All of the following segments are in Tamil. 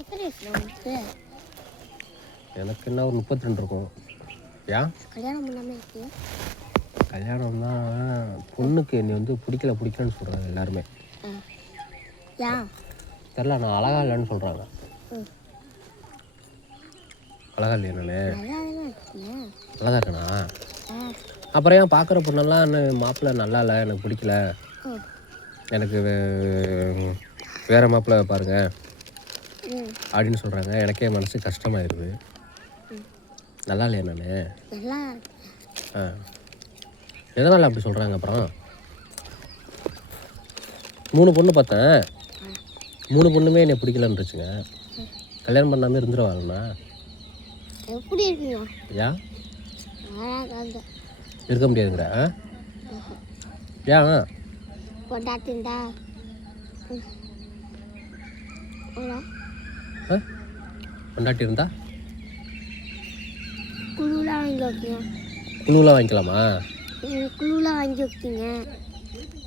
எத்தனை வயசுல உங்களுக்கு? எனக்கு என்ன ஒரு 32 இருக்கும். ஏன் கல்யாணம் பண்ணாமல் இருக்கியா? கல்யாணம் தான். பொண்ணுக்கு என்னை வந்து பிடிக்கலன்னு சொல்கிறாங்க எல்லாருமே. ஏன் தெரில, நான் அழகா இல்லைன்னு சொல்கிறாங்க. அழகா இல்லையா? நான் நல்லா தான் இருக்கேண்ணா. அப்புறம் ஏன் பார்க்குற பொண்ணெல்லாம் மாப்பிள்ளை நல்லா இல்லை, எனக்கு பிடிக்கல, எனக்கு வேறு மாப்பிள்ளை பாருங்க அப்படின்னு சொல்கிறாங்க. எனக்கே மனசு கஷ்டமாயிருது. நல்லா இல்லையா நான்? எதனால் அப்படி சொல்கிறாங்க? அப்புறம் 3 பொண்ணு பார்த்தேன், 3 பொண்ணுமே என்னை பிடிக்கலன்னுச்சுங்க. கல்யாணம் பண்ணாமல் இருந்துருவாங்கண்ணா. எப்படி இருக்கீங்க? ஏன் இருக்க முடியாதுங்கிற? ஏன் பொண்டாட்டிண்டா பொண்டாட்டி இருந்தா குழுலாம் வாங்கி வைக்கீங்க. குழுலாம் வாங்கிக்கலாமா? குழுலாம் வாங்கி வைக்கீங்க.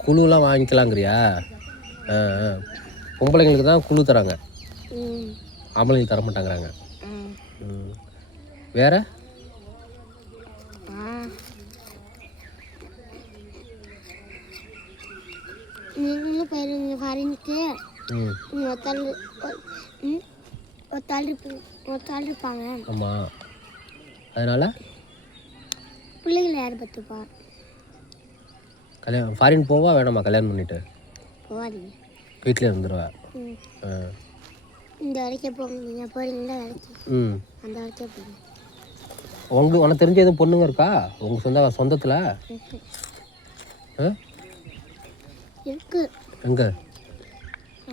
குழுலாம் வாங்கிக்கலாங்கிறியா? பொம்பளைங்களுக்கு தான் குழு தராங்க, ஆம்பளைங்களுக்கு தர மாட்டாங்கிறாங்க. வேற நீங்களும் போயிருங்க ஃபாரினுக்கு. ஒத்தாள் இருப்பாங்க. ஆமாம், அதனால் பிள்ளைகளை யார் பார்த்துப்பா? கல்யாணம் ஃபாரின் போவா வேணாமா? கல்யாணம் பண்ணிட்டு போகாதீங்க, வீட்டில் இருந்துருவா. இந்த வரைக்கும் போங்க. நீங்கள் போகிறீங்களா வேலைக்கு? அந்த வரைக்கும் போங்க. உனக்கு தெரிஞ்ச எதுவும் பொண்ணுங்க இருக்கா உங்கள் சொந்தத்தில்? இருக்கு. எங்கே?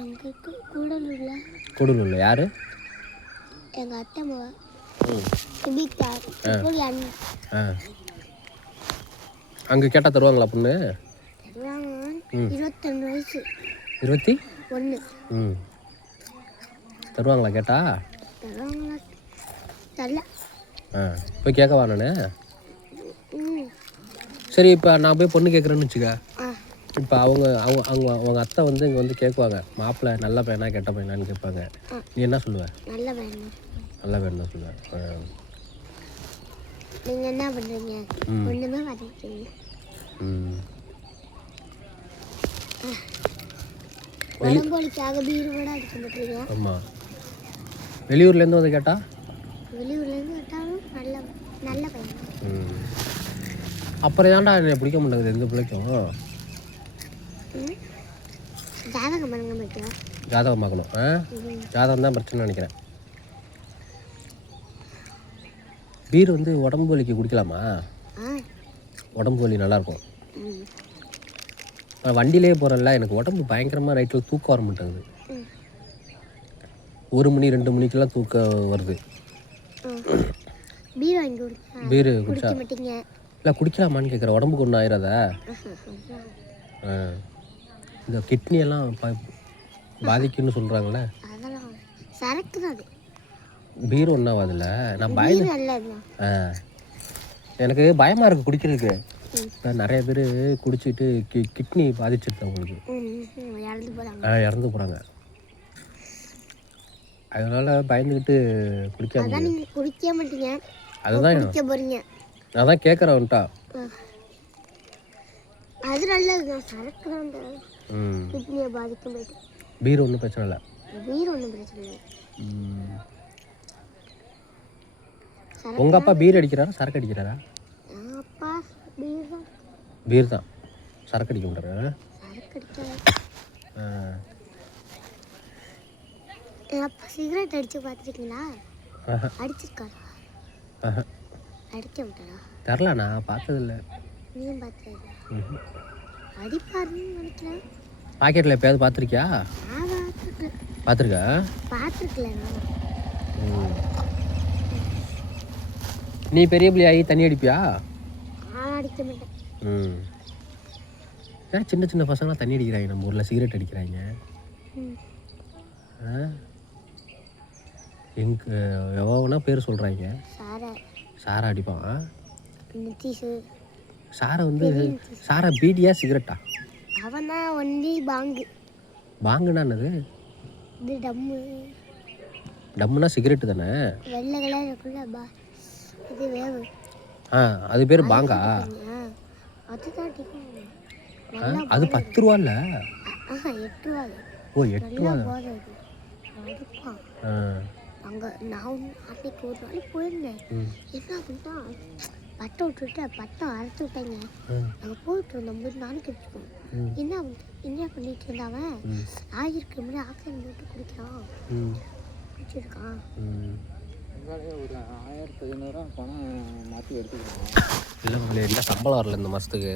அங்கே இருக்கு, கூடலூரில். கூடலூரில் யார்? எங்கள் அத்தை மக சுபிதா. அங்கே கேட்டால் தருவாங்களா பொண்ணு? தருவாங்க. 21 வயசு. 21? தருவாங்களா கேட்டா? தருவாங்களா? தரல. போய் கேட்கவா நான்? சரி, இப்போ நான் போய் பொண்ணு கேட்குறேன்னு வச்சுக்க. இப்போ அவங்க அத்தை வந்து இங்கே வந்து கேட்குவாங்க, மாப்பிள்ளை நல்ல பையனா கெட்ட பையனான்னு கேட்பாங்க. நீ என்ன சொல்லுவ? நல்ல பையன். நல்ல பையன் தான் சொல்லுவேன். நீங்கள் என்ன பண்ணுறீங்க? ஒன்றுமே பார்த்துக்கிட்டீங்க. உடம்போலிக்காக பீரு கூட அடிக்க மாட்டீங்க. ஆமாம். வெளியூர்லேருந்து வந்து கேட்டா? வெளியூர்லேருந்து கேட்டாலும் நல்ல பையன். அப்புறம் ஏன்டா என்னை பிடிக்க மாட்டேங்குது எந்த பிள்ளைக்கும்? ஜாதகம் பண்ணுங்க வைக்கலாம். ஜாதகம் பார்க்கணும். ஜாதகம் தான் பிரச்சனை நினைக்கிறேன். பீர் வந்து உடம்பு வலிக்கு குடிக்கலாமா? உடம்பு வலி நல்லாயிருக்கும். வண்டியிலே போகிறேன்ல, எனக்கு உடம்பு பயங்கரமாக நைட்டில் தூக்கம் வர மாட்டேங்குது. 1 மணி 2 மணிக்கெல்லாம் தூக்கம் வருது. பீரு குடிச்சா இல்லை குடிக்கலாமான்னு கேட்குறேன். உடம்புக்கு ஒன்றும் ஆயிடாதா? இந்த கிட்னியெல்லாம் பாதிக்குன்னு சொல்கிறாங்களே, பீர் ஒன்றாவதில்ல. நான் எனக்கு பயமாக இருக்குது குடிக்கிறதுக்கு. இப்போ நிறைய பேர் குடிச்சிட்டு கிட்னி பாதிச்சிருது அவங்களுக்கு, இறந்து போகிறாங்க. அதனால பயந்துக்கிட்டு குடிக்க மாட்டீங்க. அதுதான் அதான் கேட்குறேன்ட்டா. அது நல்லது. சரக்கு கிட்னியை பாதிக்கும். பீர் ஒன்றும் பிரச்சனை இல்லை. உங்கள் அப்பா பீர் அடிக்கிறாரா சரக்கு அடிக்கிறாரா? அப்பா பீர் தான், சரக்கு அடிக்க மாட்டாரு. அப்பா சிகரெட் அடிச்சு பார்த்துருக்கீங்களா? அடிச்சிருக்காரா? அடிக்க மாட்டாரா? தெரில, நான் பார்த்ததில்ல. நீயும் பார்த்ததில்ல? அடிப்பாருன்னு நினைக்கிறேன். பாக்கெட்டில் எப்போயாவது பார்த்துருக்கியா? பார்த்துருக்கா? பார்த்துருக்கல. நீ பெரிய பிள்ளை ஆகி தண்ணி அடிப்பியா? அடிக்க மாட்டேன். ஏன் சின்ன சின்ன பசங்களாம் தண்ணி அடிக்கிறாங்க நம்ம ஊரில், சிகரெட் அடிக்கிறாங்க. எங்கே எவ்வளோனா பேர் சொல்கிறாங்க. சாரா அடிப்பான். சாரை வந்து சாரா பீடியா சிகரெட்டா? அவனா ஒன்லி பாங்குனா என்னது? இது டம்மு. டம்முனா சிகரெட்டு தானே? வெள்ளை கலர் இருக்குல்ல இது வேவு. அது பேர் பாங்கா? அதுதான் டிக்கெட். அது 10 ரூபா இல்லை? 8 ரூபா. ஓ 8 ரூபா. அங்கே நான் அன்னைக்கு ஒரு நாளைக்கு போயிருந்தேன். என்ன அப்படின்னா பட்டம் அறுத்து விட்டாங்க. அங்கே போயிட்டு இருந்தோம் நாளைக்கு வச்சுக்கோம். என்ன பண்ணிட்டு இருந்தாவன் ஆயிருக்கு முன்னாடி ஆக்சிஜன் போட்டு குடிக்கிறான். குடிச்சிருக்கான். ஒரு 1500 பணம் மாற்றி எடுத்துக்கலாம். இல்லை என்ன சம்பளம் வரல இந்த மாதத்துக்கு.